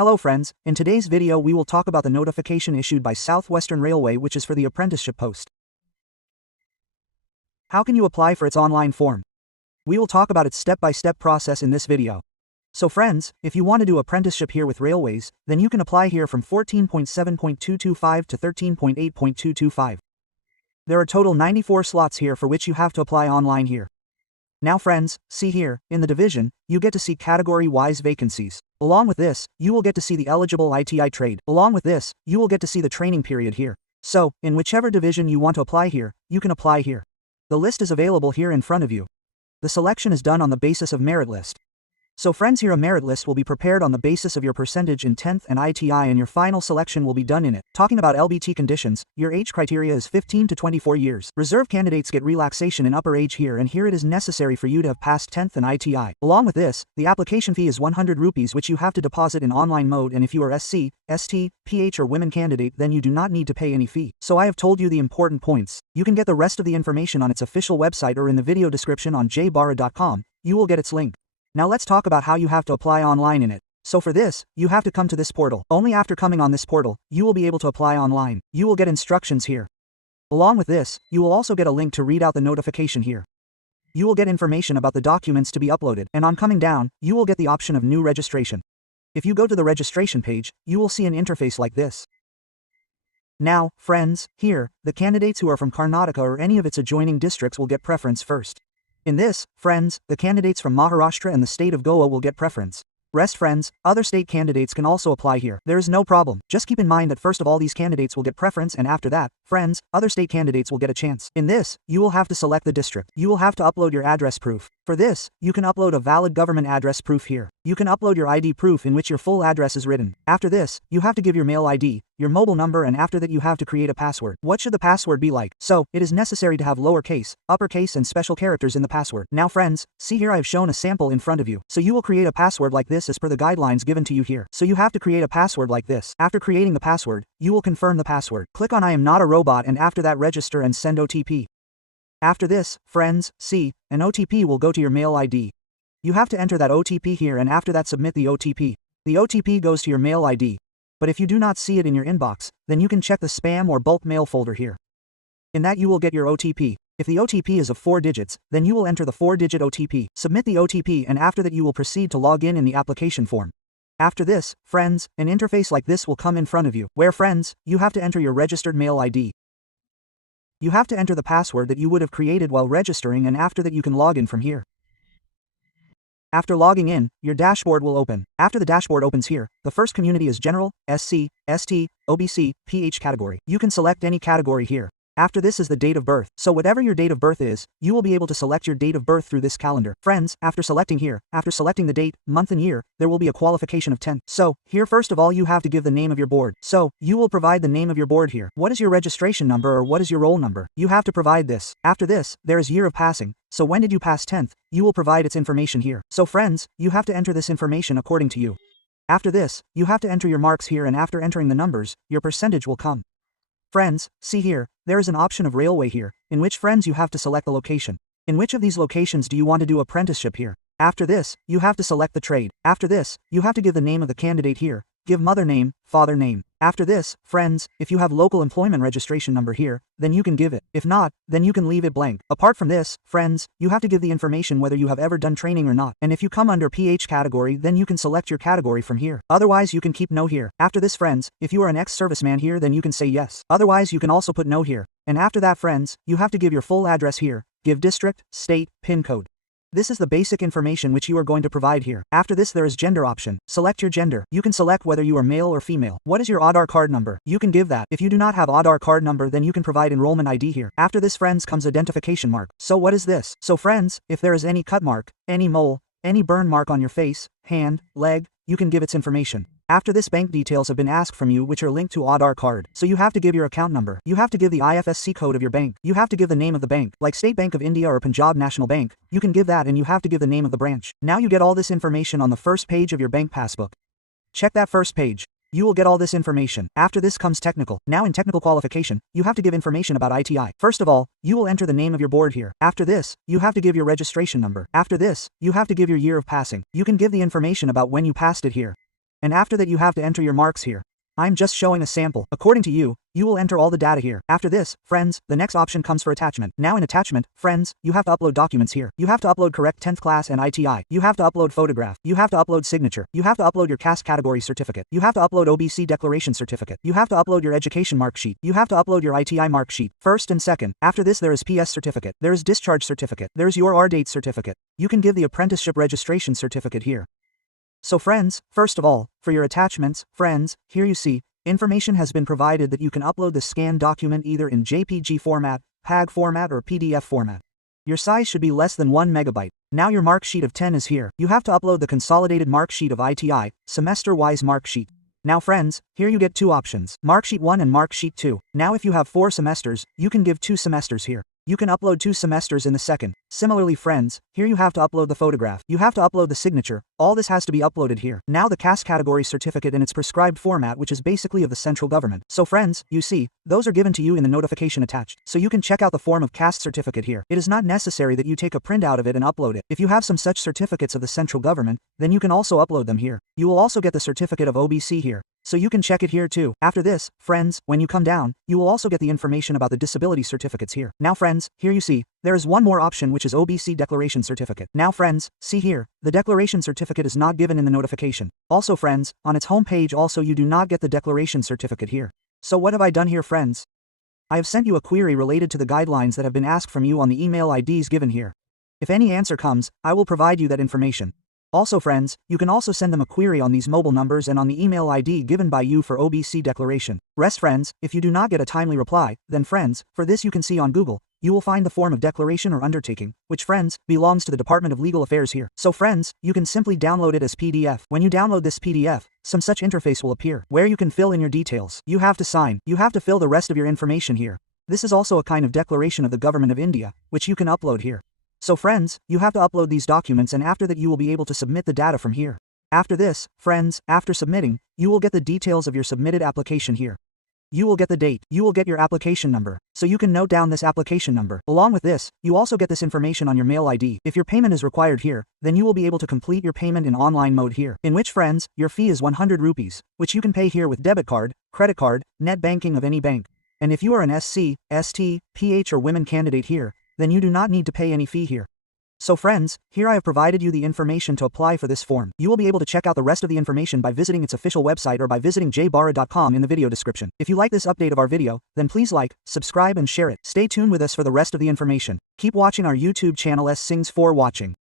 Hello friends, in today's video we will talk about the notification issued by Southwestern Railway which is for the apprenticeship post. How can you apply for its online form? We will talk about its step-by-step process in this video. So friends, if you want to do apprenticeship here with Railways, then you can apply here from 14.7.225 to 13.8.225. There are total 94 slots here for which you have to apply online here. Now friends, see here, in the division, you get to see category-wise vacancies. Along with this, you will get to see the eligible ITI trade. Along with this, you will get to see the training period here. So, in whichever division you want to apply here, you can apply here. The list is available here in front of you. The selection is done on the basis of merit list. So friends, here a merit list will be prepared on the basis of your percentage in 10th and ITI and your final selection will be done in it. Talking about LBT conditions, your age criteria is 15 to 24 years. Reserve candidates get relaxation in upper age here, and here it is necessary for you to have passed 10th and ITI. Along with this, the application fee is 100 rupees which you have to deposit in online mode, and if you are SC, ST, PH or women candidate then you do not need to pay any fee. So I have told you the important points. You can get the rest of the information on its official website or in the video description on jbhare.com. You will get its link. Now let's talk about how you have to apply online in it. So for this, you have to come to this portal. Only after coming on this portal, you will be able to apply online. You will get instructions here. Along with this, you will also get a link to read out the notification here. You will get information about the documents to be uploaded, and on coming down, you will get the option of new registration. If you go to the registration page, you will see an interface like this. Now, friends, here, the candidates who are from Karnataka or any of its adjoining districts will get preference first. In this, friends, the candidates from Maharashtra and the state of Goa will get preference. Rest friends, other state candidates can also apply here. There is no problem. Just keep in mind that first of all these candidates will get preference, and after that, friends, other state candidates will get a chance. In this, you will have to select the district. You will have to upload your address proof. For this, you can upload a valid government address proof here. You can upload your ID proof in which your full address is written. After this, you have to give your mail ID, your mobile number, and after that you have to create a password. What should the password be like? So, it is necessary to have lowercase, uppercase and special characters in the password. Now friends, see here I have shown a sample in front of you. So you will create a password like this as per the guidelines given to you here. So you have to create a password like this. After creating the password, you will confirm the password. Click on I am not a robot and after that register and send OTP. After this, friends, see, an OTP will go to your mail ID. You have to enter that OTP here and after that submit the OTP. The OTP goes to your mail ID. But if you do not see it in your inbox, then you can check the spam or bulk mail folder here. In that you will get your OTP. If the OTP is of 4 digits, then you will enter the 4-digit OTP. Submit the OTP and after that you will proceed to log in the application form. After this, friends, an interface like this will come in front of you, where friends, you have to enter your registered mail ID. You have to enter the password that you would have created while registering and after that you can log in from here. After logging in, your dashboard will open. After the dashboard opens here, the first community is General, SC, ST, OBC, PH category. You can select any category here. After this is the date of birth. So whatever your date of birth is, you will be able to select your date of birth through this calendar. Friends, after selecting here, after selecting the date, month and year, there will be a qualification of 10. So, here first of all you have to give the name of your board. So, you will provide the name of your board here. What is your registration number or what is your roll number? You have to provide this. After this, there is year of passing. So when did you pass 10th? You will provide its information here. So friends, you have to enter this information according to you. After this, you have to enter your marks here and after entering the numbers, your percentage will come. Friends, see here, there is an option of railway here, in which friends you have to select the location. In which of these locations do you want to do apprenticeship here? After this, you have to select the trade. After this, you have to give the name of the candidate here, give mother name, father name. After this, friends, if you have local employment registration number here, then you can give it. If not, then you can leave it blank. Apart from this, friends, you have to give the information whether you have ever done training or not. And if you come under PH category, then you can select your category from here. Otherwise, you can keep no here. After this, friends, if you are an ex-serviceman here, then you can say yes. Otherwise, you can also put no here. And after that, friends, you have to give your full address here, give district, state, PIN code. This is the basic information which you are going to provide here. After this there is gender option. Select your gender. You can select whether you are male or female. What is your Aadhaar card number? You can give that. If you do not have Aadhaar card number then you can provide enrollment ID here. After this friends comes identification mark. So what is this? So friends, if there is any cut mark, any mole, any burn mark on your face, hand, leg, you can give its information. After this bank details have been asked from you which are linked to Aadhaar card. So you have to give your account number. You have to give the IFSC code of your bank. You have to give the name of the bank, like State Bank of India or Punjab National Bank. You can give that and you have to give the name of the branch. Now you get all this information on the first page of your bank passbook. Check that first page. You will get all this information. After this comes technical. Now in technical qualification, you have to give information about ITI. First of all, you will enter the name of your board here. After this, you have to give your registration number. After this, you have to give your year of passing. You can give the information about when you passed it here. And after that you have to enter your marks here. I'm just showing a sample. According to you, you will enter all the data here. After this, friends, the next option comes for attachment. Now in attachment, friends, you have to upload documents here. You have to upload correct 10th class and ITI. You have to upload photograph. You have to upload signature. You have to upload your caste category certificate. You have to upload OBC declaration certificate. You have to upload your education mark sheet. You have to upload your ITI mark sheet. First and second. After this there is PS certificate. There is discharge certificate. There is your R date certificate. You can give the apprenticeship registration certificate here. So friends, first of all, for your attachments, friends, here you see, information has been provided that you can upload the scanned document either in JPG format, PAG format or PDF format. Your size should be less than 1 megabyte. Now your mark sheet of 10 is here. You have to upload the consolidated mark sheet of ITI, semester-wise mark sheet. Now friends, here you get two options, mark sheet 1 and mark sheet 2. Now if you have 4 semesters, you can give 2 semesters here. You can upload 2 semesters in the second. Similarly friends, here you have to upload the photograph. You have to upload the signature. All this has to be uploaded here. Now the caste category certificate in its prescribed format, which is basically of the central government. So friends, you see, those are given to you in the notification attached. So you can check out the form of caste certificate here. It is not necessary that you take a printout of it and upload it. If you have some such certificates of the central government, then you can also upload them here. You will also get the certificate of OBC here. So you can check it here too. After this, friends, when you come down, you will also get the information about the disability certificates here. Now friends, here you see, there is one more option which is OBC declaration certificate. Now friends, see here, the declaration certificate is not given in the notification. Also friends, on its home page also you do not get the declaration certificate here. So what have I done here friends? I have sent you a query related to the guidelines that have been asked from you on the email IDs given here. If any answer comes, I will provide you that information. Also friends, you can also send them a query on these mobile numbers and on the email ID given by you for OBC declaration. Rest friends, if you do not get a timely reply, then friends, for this you can see on Google, you will find the form of declaration or undertaking, which friends, belongs to the Department of Legal Affairs here. So friends, you can simply download it as PDF. When you download this PDF, some such interface will appear, where you can fill in your details. You have to sign. You have to fill the rest of your information here. This is also a kind of declaration of the Government of India, which you can upload here. So friends, you have to upload these documents and after that you will be able to submit the data from here. After this, friends, after submitting, you will get the details of your submitted application here. You will get the date. You will get your application number. So you can note down this application number. Along with this, you also get this information on your mail ID. If your payment is required here, then you will be able to complete your payment in online mode here. In which friends, your fee is 100 rupees, which you can pay here with debit card, credit card, net banking of any bank. And if you are an SC, ST, PH or women candidate here, then you do not need to pay any fee here. So friends, here I have provided you the information to apply for this form. You will be able to check out the rest of the information by visiting its official website or by visiting jbhare.com in the video description. If you like this update of our video, then please like, subscribe and share it. Stay tuned with us for the rest of the information. Keep watching our YouTube channel. Thanks for watching.